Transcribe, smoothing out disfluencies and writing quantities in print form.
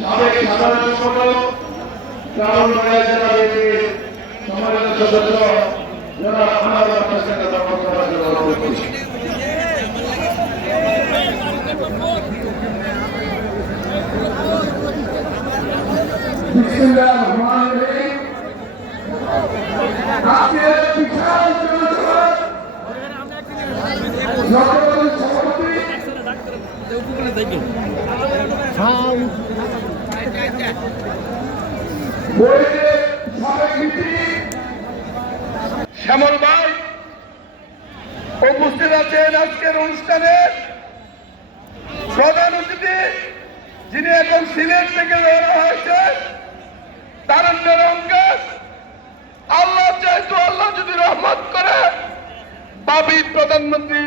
সাবেক সাধারণ সম্পাদক সম্মানিত সদস্য যারা আমাদের সাথে শ্যামল ভাই উপস্থিত আছেন আজকের অনুষ্ঠানের প্রধান অতিথি, যিনি এখন সিলেট থেকে বের হয়েছে, তারুণ্যের অঙ্গজ। আল্লাহ চাইতো আল্লাহ যদি রহমত করে, পাপি প্রধানমন্ত্রী